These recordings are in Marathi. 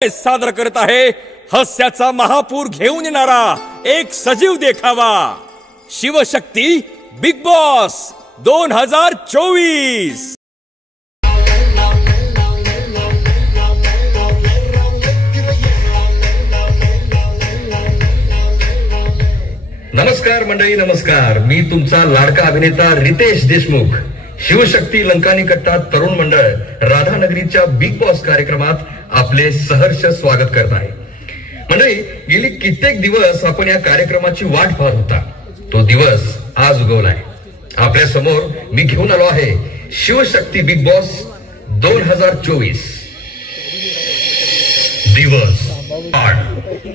सादर करत आहे हास्याचा महापूर घेऊन येणारा एक सजीव देखावा शिवशक्ती बिग बॉस 2024। नमस्कार मंडळी, नमस्कार। मी तुमचा लाडका अभिनेता रितेश देशमुख शिवशक्ती लंकानी कट्टा तरुण मंडळ राधानगरीच्या बिग बॉस कार्यक्रमात आपले सहर्ष स्वागत करत आहे। मंडळी, गेली कित्येक दिवस आपण या कार्यक्रमाची वाट पाहत होता। तो दिवस आज उगवलाय। आपल्या समोर मी घेऊन आलो आहे शिवशक्ती बिग बॉस 2024। दिवस 8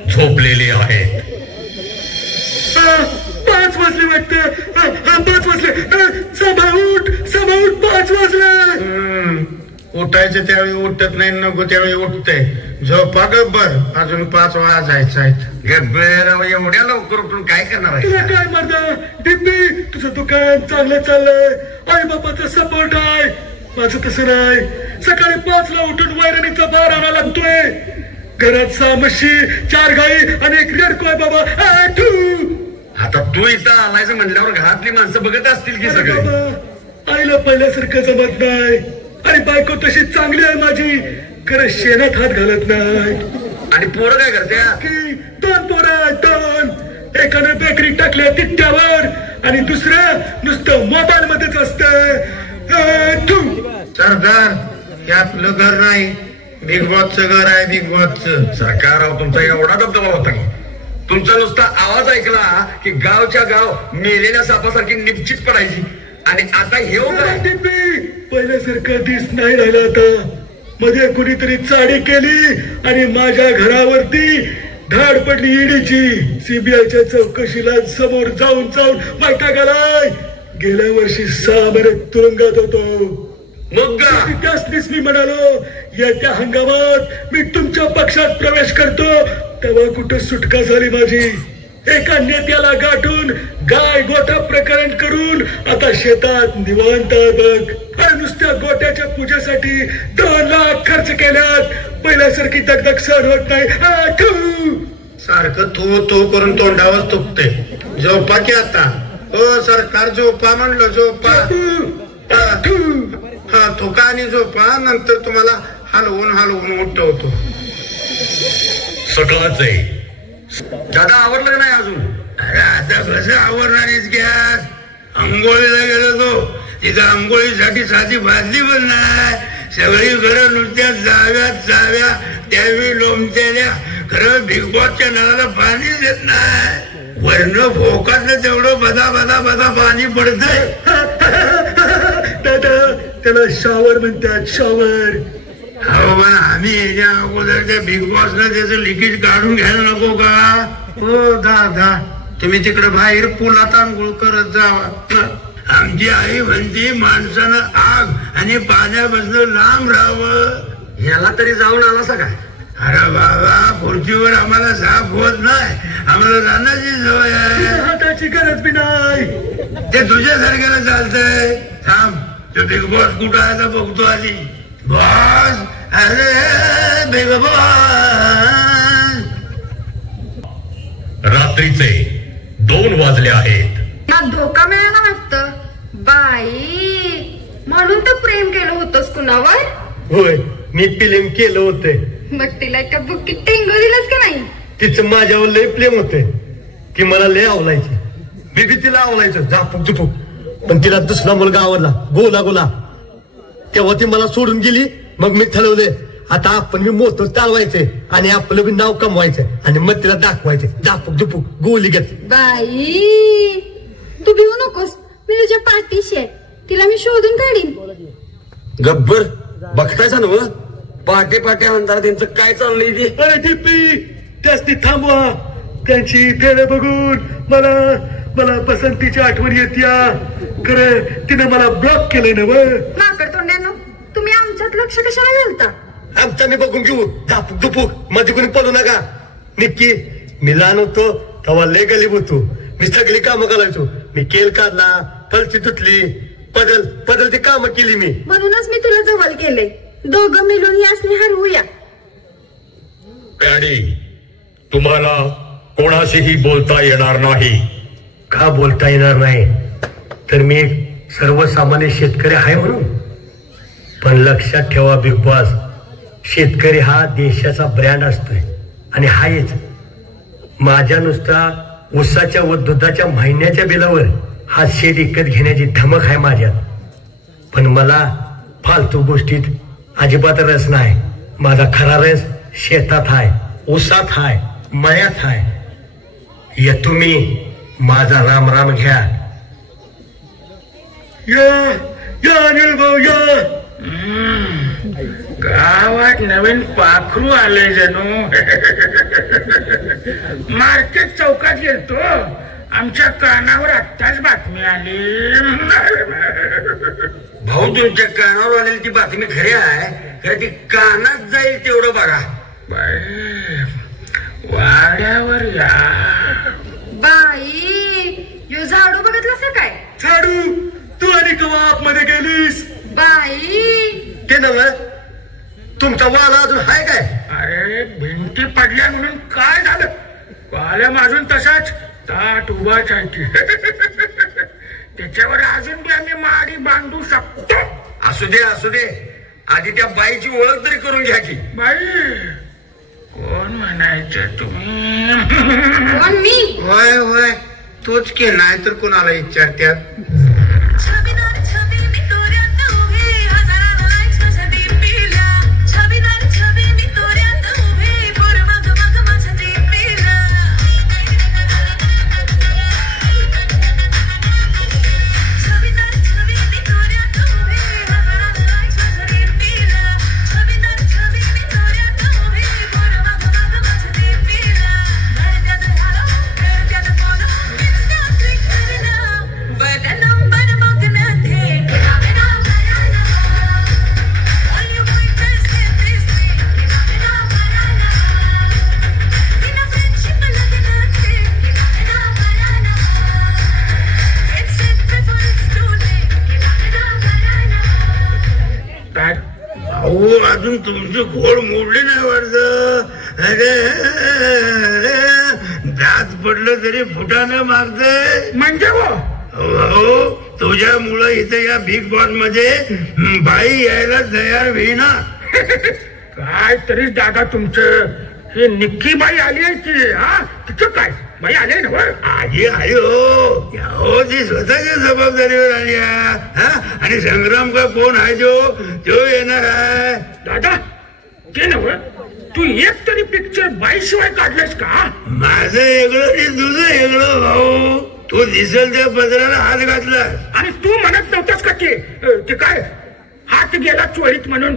झोपलेले आहेत। 5 वाजले वाटते। 5 वाजले। सभा उठ 5 वाजले। उठायचं त्यावेळी उठत नाही, नको त्यावेळी उठते। झोपा गब्बर, अजून 5 वाजायचं आहेत। गब्बर एवढ्या लवकर उठून काय करणार आहे? तुला काय मर्दा डिम्मी, तुझं दुकान चांगलं चाललंय, आई बापाचा सपोर्ट आहे। माझं तसं नाही। सकाळी 5 ला उठून वैरणीचा भार आणा लागतोय। घरात 6 म्हशी, 4 गाई आणि 1 रेडको बाबा। आता तू इथं आलायचं म्हटल्यावर घरातली माणसं बघत असतील की सगळे? आईला पहिल्यासारखं जमत नाही आणि बायको तशी चांगली आहे माझी, खरं शेणात हात घालत नाही। आणि पोरं काय करते? की 2 पोरं आहेत, 2। एकाने बेकरी टाकल्या तिट्ट्यावर आणि दुसरं नुसतं मोबाईल मध्येच असतं। सरदार, हे आपलं घर नाही, बिग बॉसचं घर आहे। बिग बॉसचं सरकार तुमचा एवढा दबदबा होता की तुमचा नुसता आवाज ऐकला की गावच्या गाव मेलेल्या सापासारखी निश्चित पडायची। आणि आता हे पहिल्यासारखं दिस नाही राहिलं। आता मध्ये कुणीतरी चाडी केली आणि माझ्या घरावरती धाड पडली ईडीची। सीबीआयच्या चौकशीला समोर जाऊन वैताग आलाय। गेल्या वर्षी 6 महिने तुरुंगात होतो। मग त्यासनीच मी म्हणालो, येत्या हंगामात मी तुमच्या पक्षात प्रवेश करतो। तेव्हा कुठं सुटका झाली माझी। एका नेत्याला गाठून गाय गोठा प्रकरण करून आता शेतात निवांत बघ। आणि नुसत्या गोट्याच्या पूजेसाठी 2 लाख खर्च केल्यात। पहिल्यासारखी दगदग सहन होत नाही। सारखं तू करून तोंडावर तुकते। झोपा की आता? हो सरकार, झोपा म्हणलं, झोपा। हा थोका आणि झोपा, नंतर तुम्हाला हलवून उठवतो। सकाळचे दादा आवरलं का नाही अजून? अरे आता कसं आवरणारीच गॅस? आंघोळीला गेलो तो, तिथं आंघोळीसाठी साधी बादली पण नाही। सगळी घरं नुसत्या जाव्या त्यावेळी लोमतेल्या। खरं बिग बॉसच्या नळाला पाणीच येत नाही। वर्ण भोकातलं तेवढं बदा पाणी पडतंय। दादा, त्याला शॉवर म्हणतात, शॉवर। हो पण आम्ही याच्या अगोदर त्या बिग बॉसनं त्याचं लिकेज काढून घ्यायला नको का? हो दादा, तुम्ही तिकडे बाहेर पुलात आंघोळ करत जावा। आमची आई म्हणते माणसानं आग आणि पाण्यापासून लांब राहावं। याला तरी जाऊन आला सगळा? अरे बाबा, खुर्चीवर आम्हाला साफ होत नाही, आम्हाला राहण्याची सवय आहे। हाताची गरज बी नाही। ते तुझ्यासारख्याला चालतंय। थांब, तो बिग बॉस कुठं आहे तर बघतो आधी। बॉस, अरे बिग बॉस। रात्रीचे 2 वाजले आहेत। धोका मिळाला वाटतं बाई, म्हणून तर प्रेम केलं होतंस कुणावर? होय, मी फिल्म केलं होते। मग तिला एका बुक्कीत टेंगो दिलंस का नाही? तिचं माझ्यावर लय प्रेम होते की मला लय आवलायची। मी बी तिला आवलायचं झापूक झुपूक, पण तिला दुसरा मुलगा आवडला, गोला। तेव्हा ती मला सोडून गेली। मग मी ठरवले, आता आपण बी मोठं चालवायचंय आणि आपलं बी नाव कमवायचंय आणि मग तिला दाखवायचे झापूक झुपूक गोली घेत। बाई, तू भिवू नकोस, मी तुझ्या पाठीशी आहे। तिला मी शोधून काढीन। गब्बर, बघतायचा ना पाटे अंधार त्यांचं काय चाललंय ते? अरे टिप्पी, त्यासनी थांबवा। त्यांची फेरे बघून मला पसंतीची आठवण येत्या। खरं तिने मला ब्लॉक केलंय ना। माकड तोंड्यानो, तुम्ही आमच्यात लक्ष कशाला घालता? आमचा मी बघून घेऊ, झापूक झुपूक, मध्ये कोणी पडू नका। निक्की, मी लहान होतो तेव्हा लय गलीब होतो। मी सगळी कामं करायचो। मी केल काढला, फलची तुटली, पदल ती कामं केली मी। म्हणूनच मी तुला जवळ केले। दोघं मिळून यासनी हरवूया। डॅडी, तुम्हाला कोणाशीही बोलता येणार नाही. का बोलता येणार नाही? तर मी एक सर्वसामान्य शेतकरी आहे म्हणून. पण लक्षात ठेवा बिग बॉस, शेतकरी हा देशाचा ब्रँड असतोय आणि हायच. माझ्या नुसता ऊसाच्या व दुधाच्या महिन्याच्या बिलावर हा शेत विकत घेण्याची धमक आहे माझ्यात. पण मला फालतू गोष्टीत अजिबात रस नाही. माझा खरा रस शेतात आहे, ऊसात आहे, मळ्यात आहे. येतो मी, माझा राम राम घ्या. या अनिल भाऊ या. गावात नवीन पाखरू आले जणू. मार्केट चौकात गेलतो, आमच्या कानावर आत्ताच बातमी आली. भाऊ, तुमच्या कानावर आलेली ती बातमी खरी आहे, खरं ती कानात जाईल तेवढं बघा. वाड्यावर या. बाई, यो झाडू बघितलंस का काय? झाडू? तू आणि कवा आतमध्ये गेलीस? बाई, ते नव्हे, तुमचा वाला अजून आहे काय? अरे भिंती पडल्या म्हणून काय झालं? कॉलम अजून तसाच ताट उभाच आहे की. त्याच्यावर अजून बी आम्ही माडी बांधू शकतो. असू दे असू दे, आधी त्या बाईची ओळख तरी करून घ्या की. बाई कोण म्हणायचं तुम्ही? कोण मी? होय होय तूच की, नाही तर कोणाला विचारत्यात. भाऊ अजून तुमची घोड मोडली नाही वाटत. दात पडलं तरी फुटानं मागतंय म्हणजे. हो, तुझ्यामुळं इथे या बिग बॉस मध्ये बाई यायला तयार होईना. काय तरी दादा तुमचं, हे निक्की बाई आली आहे की? हा, तिचं काय बाई आली ना? आली आली हो, ती स्वतःच्या जबाबदारीवर आली आहे. आणि संग्राम का कोण आहे जो येणार आहे? दादा ते नव, तू एक तरी पिक्चर बाई शिवाय काढलंस का? माझं वेगळं आणि तुझं वेगळं भाऊ. तू दिसेल त्या पदराला हात घातला आणि तू म्हणत नव्हतास का ते काय हात गेला चोरीत म्हणून?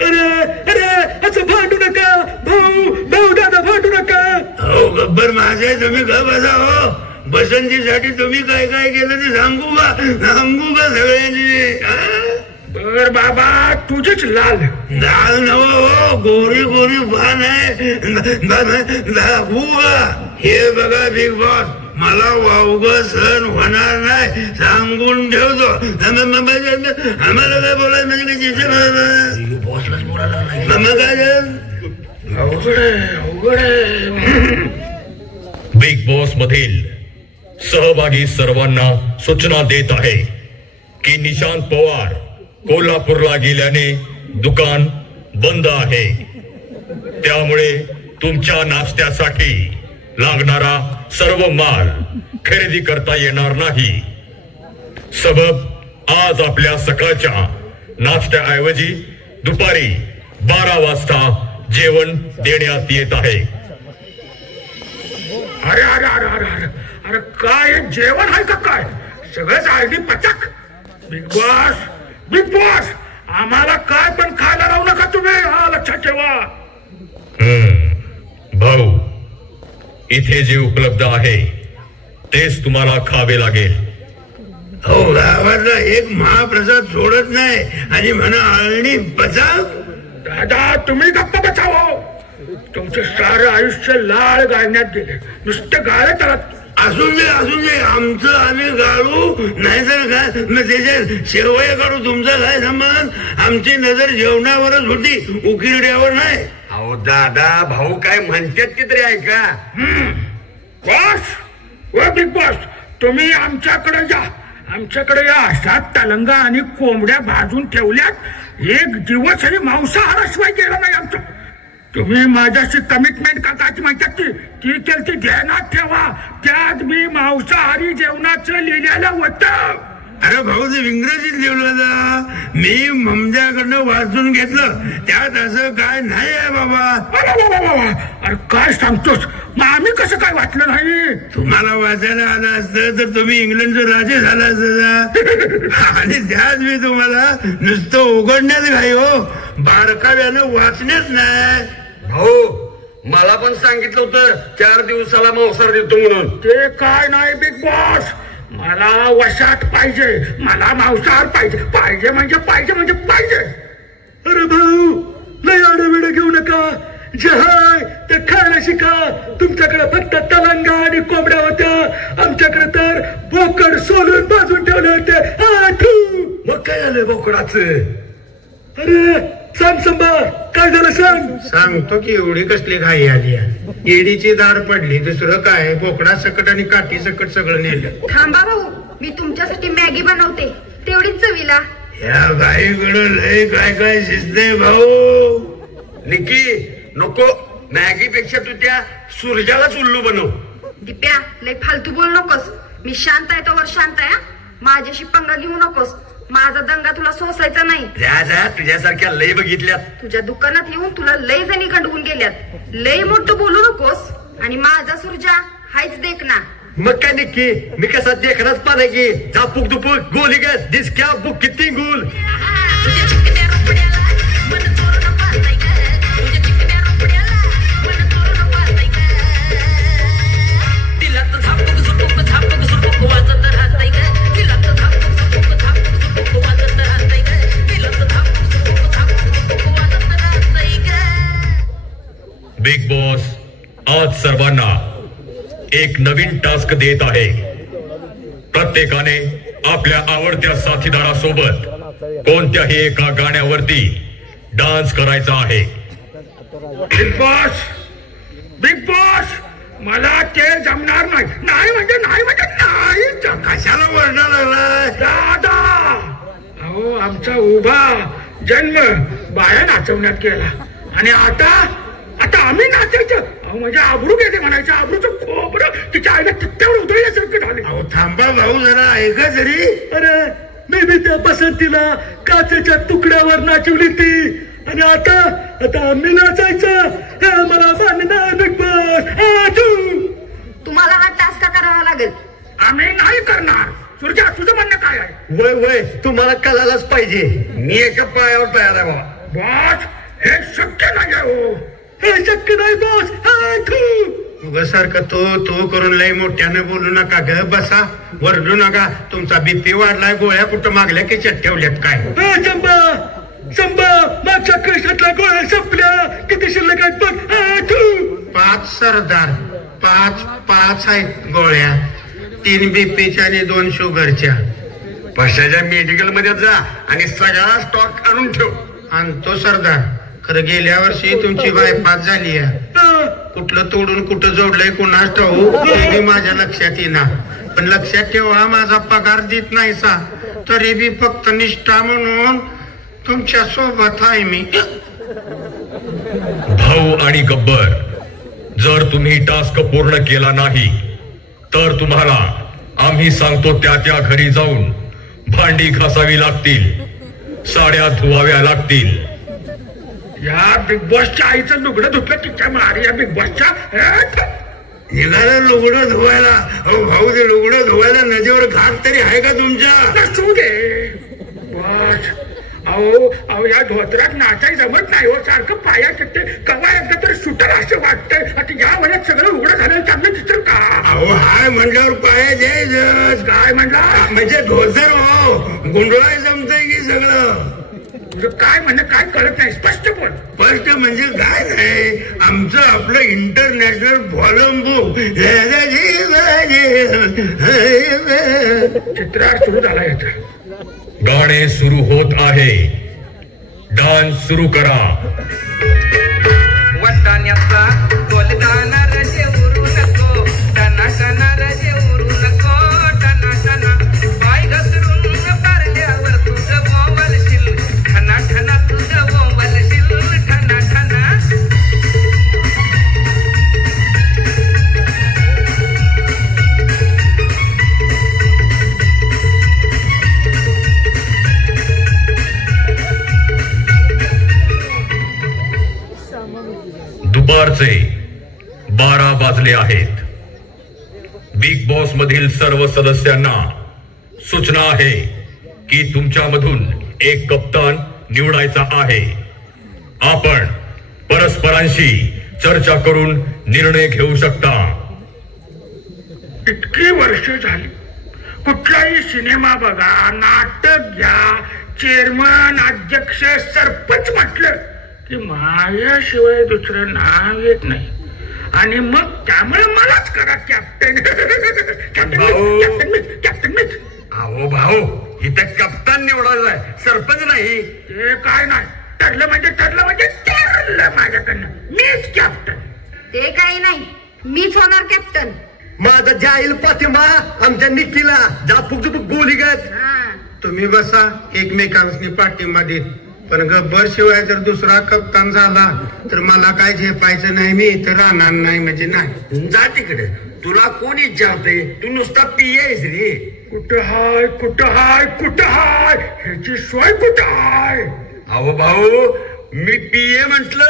अरे अरे असं भांडू नका भाऊ दादा, भांडू नका. हो गब्बर माझे, तुम्ही ग बसा. हो, बसंतीसाठी तुम्ही काय काय केलं ते सांगू का सगळ्यांनी? बर बाबा, तुझीच लाल नव हो, गोरी गोरी बाण आहे. दाखवू का? हे बघा बिग बॉस, मला वावग सहन होणार नाही, सांगून ठेवतो. आम्हाला काय बोलायचं म्हणजे बॉसलाच बोलायला काय? अवघड आहे. बिग बॉस मधील सहभागी सर्वांना सूचना देत आहे की निशांत पवार कोल्हापूरला गेल्याने दुकान बंद आहे. त्यामुळे तुमच्या नाश्त्यासाठी लागणारा सर्व माल खरेदी करता येणार नाही. सबब आज आपल्या सकाळच्या नाश्त्याऐवजी दुपारी 12 वाजता जेवण देण्यात येत आहे. अरे अरे अरे अरे अरे अरे, काय जेवण आहे का काय? सगळंच अर्धी पचक. बिग बॉस आम्हाला काय पण खायला राहू नका तुम्ही, हा लक्षात ठेवा. भाऊ, इथे जे उपलब्ध आहे तेच तुम्हाला खावे लागेल. हो, गावातला एक महाप्रसाद सोडत नाही आणि म्हणा आळणी बचाव. दादा तुम्ही गप्प बचाव. तुमचं सारं आयुष्य लाळ गाळण्यात गेले, नुसते गाळे करत. असून दे आमचं आम्ही गाळू, नाहीतर काय त्याच्या शेवया काढू. तुमचा काय संबंध? आमची नजर जेवणावरच होती, उकिरड्यावर नाही. अहो दादा भाऊ काय म्हणतात ते तरी ऐका. बॉस ओ बिग बॉस, तुम्ही आमच्याकडे जा. आमच्याकडे या अशा तलंगा आणि कोंबड्या भाजून ठेवल्यात, एक दिवसही मांसाहाराशिवाय गेला नाही आमचा. तुम्ही माझ्याशी कमिटमेंट काकाची म्हणतात ती केली ध्यानात ठेवा. त्यात मी मांसाहारी जेवणाचं लिहिलेलं होतं. अरे भाऊ ते इंग्रजीत लिहिलं ना, मी ममजाकडनं वाचून घेतलं, त्यात असं काय नाही आहे बाबा. अरे काय सांगतोस, मग आम्ही कसं काय वाचलं नाही? तुम्हाला वाचायला आलं असतं तर तुम्ही इंग्लंडचं राजे झाला असतं. आणि त्यात मी तुम्हाला नुसतं उघडण्यात घाई हो, बारकाव्यानं वाचण्यात नाही. भाऊ मला पण सांगितलं होतं 4 दिवसाला मांसाहार देतो म्हणून. ते काय नाही बिग बॉस, मला वशात पाहिजे, मला मांसाहार पाहिजे. पाहिजे म्हणजे पाहिजे म्हणजे पाहिजे. अरे भाऊ लय आडवेळ घेऊ नका, जे हाय ते खायला शिका. तुमच्याकडे फक्त तलंगा आणि कोंबड्या होत्या, आमच्याकडे तर बोकड सोलून बाजून ठेवले होते. मग काय झालं बोकडाचं? अरे सांग संभा, काय झालं सांग. सांगतो की एवढी कसली घाई आली, येडीची दार पडली, दुसरं काय बोकडा सकट आणि काठी सकट सगळं नेलं. थांबा भाऊ, मी तुमच्यासाठी मॅगी बनवते, तेवढीच चवीला. या गाईकडं लय काय काय शिजते भाऊ. निकी नको, मॅगी पेक्षा तू त्या सूर्यालाच उल्लू बनव. दिप्या लय फालतू बोल नकोस. मी शांत आहे तोवर शांत आहे. माझ्याशी पंगा घेऊ नकोस, माझा दंगा तुला सोसायचा नाही. जा तुझ्यासारख्या लय बघितल्यात. तुझ्या दुकानात येऊन तुला लय जणी गंडवून गेल्यात. लय मोठं बोलू नकोस. आणि माझा सुरजा हायच देख ना. मग काय निक्की, मी कसा देखणाच पाहिजे की झापूक दुपूक गोली गॅस दिसक्या बुक किती गुल. बिग बॉस आज सर्वांना एक नवीन टास्क देत आहे. प्रत्येकाने आपल्या आवडत्या साथीदारासोबत कोणत्याही एका गाण्यावरती डान्स करायचा आहे. बिग बॉस, बिग बॉस, मला ते जमणार नाही. नाही म्हणजे नाही म्हणजे नाही. कशाला वरडा लागलाय दादा? अहो आमचा उभा जन्म बाया नाचवण्यात गेला आणि आता आम्ही नाचायचं. अहो म्हणजे आबरू घेते म्हणायचं. आबरूचं खोबरं तिच्या आईला तित्यावर उधळल्यासारखं झाले. अहो थांबा भाऊ जरा ऐका तरी. अरे मी त्या बसंतीला काचेच्या तुकड्यावर नाचवली ती, आणि आता आम्ही नाचायचं. मला मान्य बिग बॉस. तुम्हाला हा टास्क करावा लागेल. आम्ही नाही करणार. सुरजा तुझं म्हणणं काय आहे? वय तुम्हाला कळायलाच पाहिजे. मी एका पायावर तयार आहे बाबा. बॉस हे शक्य नाही आहे. हो हे शक्य नाही बॉस. उगासारखं तो करून लय मोठ्यानं बोलू नका ग. बसा, वरडू नका. तुमचा बीपी वाढलाय. गोळ्या कुठं मागल्या की चट ठेवल्यात काय? संभा मागच्या कशातल्या गोळ्या संपल्या. किती शिल्लक आहेत बघ. 5 सरदार, 5 आहेत गोळ्या. 3 बीपीच्या आणि 2 शुगरच्या. पशाच्या मेडिकल मध्ये जा आणि सगळा स्टॉक आणून ठेव. आणतो सरदार. खरं गेल्या वर्षी तुमची बायपास झाली आहे. कुठलं तोडून कुठं जोडलंय कुणास ठाऊ ते माझ्या लक्षात येणार. पण लक्षात ठेवा, माझा पगार देत नाही सा, तरी बी फक्त निष्ठा म्हणून तुमच्या सोबत आहे मी. भाऊ आणि गब्बर, जर तुम्ही टास्क पूर्ण केला नाही तर तुम्हाला आम्ही सांगतो त्या घरी जाऊन भांडी घासावी लागतील, साड्या धुवाव्या लागतील. या बिग बॉसच्या आईचं लुगडं धुतलं तिच्या मारी. या बिग बॉसच्या निघालं लुगडं धुवायला. अहो भाऊ ते लुगडं धुवायला नदीवर घाट तरी आहे का तुमच्या? नसू दे बॉस. अहो या धोत्रात नाचाय जमत नाही. हो सारखं पाया किती कवा एकदा तर सुटर असं वाटतंय. आता या वयात सगळं उघडं झालं चांगलं दिसतं का? अहो हाय म्हणल्यावर पाया द्यायचं. काय म्हणला म्हणजे धोतर हो गुंडळाय जमतंय की सगळं? काय म्हणणं काय कळत नाही. स्पष्ट बोल. स्पष्ट म्हणजे काय नाही, आमचं आपलं इंटरनॅशनल व्हॉल्यूम बुक चित्रार्थ सुरू झाला याचा. गाणे सुरू होत आहे. डान्स सुरू करा. पाण्याचा गोलदाना रजे उरू नको टना टना रजे उरू नको टना टना पाय घसरून पारल्यावर तुझं बोवलशील ठना ठना तुझं बोवलशील ठना ठना दुपारचे 12 वाजले आहेत. बिग बॉस मधील सर्व सदस्यांना सूचना आहे की तुमच्यामधून एक कप्तान निवडायचा आहे. आपण परस्परांशी चर्चा करून निर्णय घेऊ शकता. इतकी वर्ष झाली कुठलाही सिनेमा बघा, नाटक घ्या, चेअरमन, अध्यक्ष, सरपंच म्हटलं की माझ्याशिवाय दुसरं नाव येत नाही. आणि मग त्यामुळे मलाच करा कॅप्टन. कॅप्टन मीच. अहो भाऊ, इथं कप्तान निवडायचा आहे, सरपंच नाही. ते काय नाही, ठरलं म्हणजे ठरलं माझ्याकडनं. मीच कॅप्टन. ते काही नाही, मीच होणार कॅप्टन. माझा जाईल पाठिंबा आमच्या निकीला झापूक झुपूक गोली गत. तुम्ही बसा, एकमेकांनी पाठिंबा देत. पण गब्बर शिवाय जर दुसरा कप्तान झाला तर मला काय झेपायचं नाही, मी इथं राहणार नाही म्हणजे नाही. जा तिकडे, तुला कोण विचारते? तू नुसता पियेस रे. कुठं हाय ह्याची सोय कुठं हाय? अहो भाऊ, मी पीए म्हटलं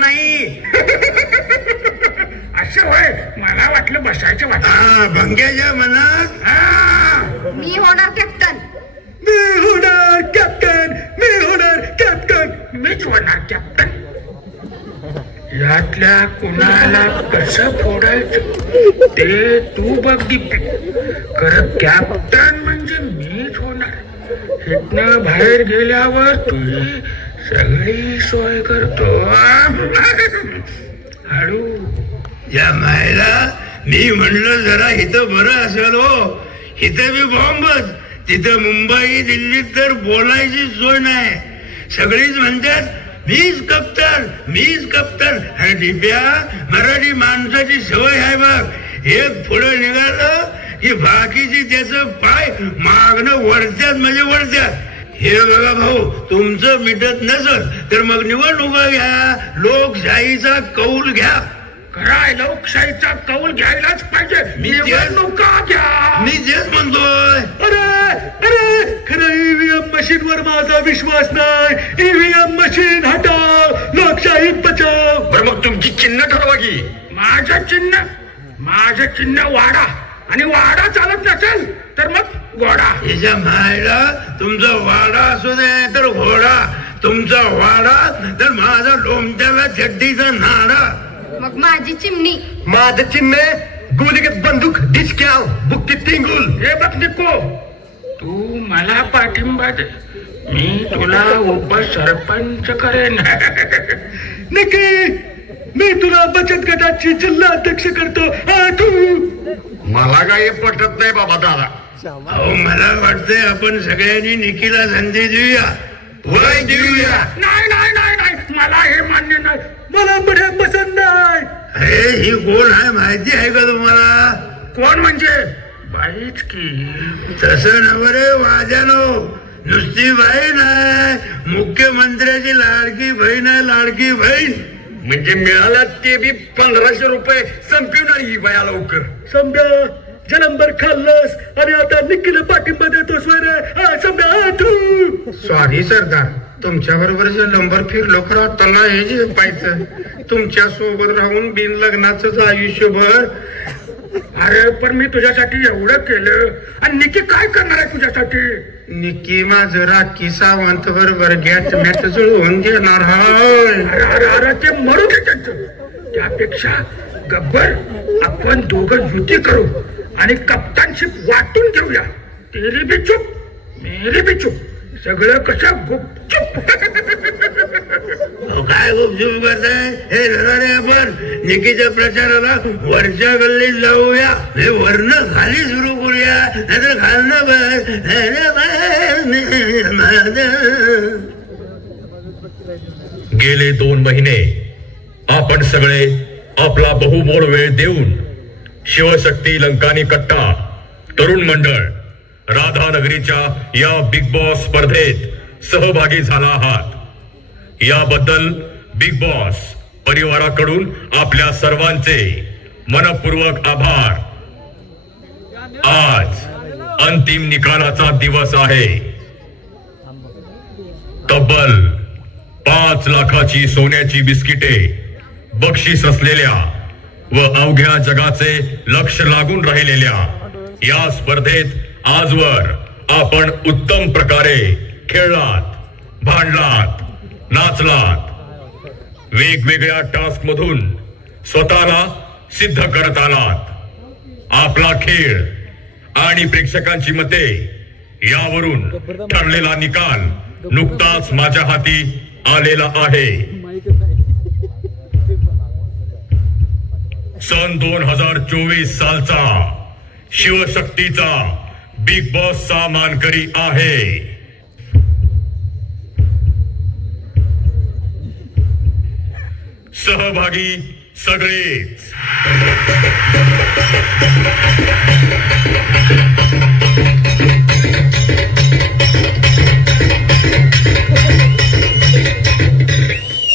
नाही. असं होय, मला वाटलं बसायचं वाटलं. भंग्याच्या मनात मी होणार कॅप्टन. मीच होणार कॅप्टन. यातल्या कुणाला कसं फोडायचं ते तू बघ दीपी. खरं कॅप्टन म्हणजे मीच होणार. इथनं बाहेर गेल्यावर तुझी सगळी सोय करतो. हळू. या मायला मी म्हणलं जरा इथं बरं असेल हो. इथं बी बॉम्बच. तिथं मुंबई दिल्लीत तर बोलायची सोय नाही. सगळीच म्हणतात मीच कप्तान. अरे डिब्या, मराठी माणसाची सवय आहे बघ. एक पुढे निघालं की बाकीची त्याचं पाय मागणं वळत्यात म्हणजे वळत्यात. हे बघा भाऊ, तुमचं मिटत नसल तर मग निवडणुका घ्या, लोकशाहीचा कौल घ्या. खराय, लोकशाहीचा कौल घ्यायलाच पाहिजे. निवडणुका घ्या. मी तेच म्हणतोय. अरे खरं ईव्हीएम मशीन वर माझा विश्वास नाही. ईव्हीएम मशीन हटाव, लोकशाही बचाव. बरं मग तुमची चिन्ह ठरवा की. माझं चिन्ह वाडा. आणि वाडा चालत नसेल तर मग घोडा. याच्या मायला तुमचा वाडा असू दे तर घोडा. तुमचा वाडा तर माझा लोमट्याला चड्डीचा नाडा. मग माझी चिमणी. माझं चिन्ह गोलीगत बंदूक डिस्क्याव बुक्की टिंगुल. हे बघ निको, तू मला पाठिंबा दे, मी तुला उपसरपंच करेन. नक्की, मी तुला बचत गटाची जिल्हाध्यक्ष करतो. मला काय पटत नाही बाबा दादा. अहो, मला वाटतंय आपण सगळ्यांनी निकीला संधी देऊया. नाही, मला हे मान्य नाही. मला बड्या पसंत नाही. अरे ही कोण आहे माहिती आहे का तुम्हाला? कोण म्हणजे? बाईच की. तसं नव रे वाजानो, नुसती बाई नाही, मुख्यमंत्र्याची लाडकी बहीण आहे. लाडकी बहीण म्हणजे मिळाला ते बी 1500 रुपये संपवणार ही बाया लवकर. सम्या, जलंबर खाल्लस आणि आता निकीला पाठिंबा देतोस सम्या. तू सॉरी सरदार, तुमच्या बरोबर जे नंबर फिरलो खरं त्यांना हे जे पाहिजे. तुमच्या सोबत राहून बिन लग्नाचंच आयुष्यभर. अरे पण मी तुझ्यासाठी एवढं केलं आणि निकी काय करणार आहे तुझ्यासाठी? निकी माझं राखी सावंत बरोबर गॅट मॅट जुळवून घेणार. अरे ते मरू दे त्यांचं. त्यापेक्षा गब्बर, आपण दोघं युती करू आणि कप्तानशिप वाटून घेऊया. तेरी बी चूप, मेरी बी चूप. सगळं कसं गुपचूप. काय गुपचूप करताय? हे रे, आपण निकीच्या प्रचाराला वरच्या गल्लीत जाऊया, वरनं खाली सुरू करूया, नाहीतर खालनं गेले 2 महिने आपण सगळे आपला बहुमोल वेळ देऊन शिवशक्ती लंकानी कट्टा तरुण मंडळ राधानगरीच्या या बिग बॉस स्पर्धेत सहभागी झाला आहात। याबद्दल बिग बॉस परिवाराकडून आपल्या सर्वांचे मनपूर्वक आभार। आज अंतिम निकालाचा दिवस आहे। तब्बल 5 लाखाची सोन्याची बिस्किटे बक्षीस असलेल्या व अवघ्या जगाचे लक्ष लागून राहिलेल्या या स्पर्धेत आजवर आपण उत्तम प्रकारे खेळलात, भांडलात, नाचलात, वेगवेगळ्या टास्क मधून स्वतःला सिद्ध करत आलात। आपला खेळ आणि प्रेक्षकांची मते यावरून ठरलेला निकाल नुकताच माझ्या हाती आलेला आहे। सन 2024 सालचा शिवशक्तीचा बिग बॉसचा मानकरी आहे सहभागी सगळेच।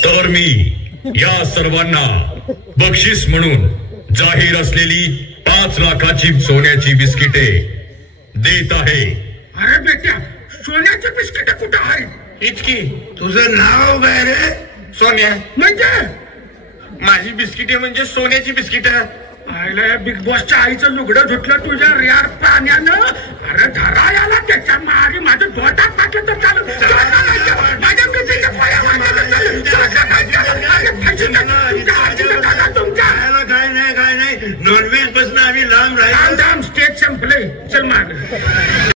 तर मी या सर्वांना बक्षीस म्हणून जाहीर असलेली 5 लाखाची सोन्याची बिस्किटे देत आहे। अरे बेटा, सोन्याची बिस्किट कुठं आहे? इतकी तुझं नाव काय रे? सोन्या म्हणजे माझी बिस्किटे म्हणजे सोन्याची बिस्किट आयला बिग बॉसच्या आईचं लुगडं धुतलं तुझ्या रेड पाण्यानं। अरे धरा याला त्याच्या मारी माझं धोटात टाकलं तर चालू माझ्या बिस्किटच्या पाया काय नाही नॉनव्हेज पासून आम्ही लांब राहिलो।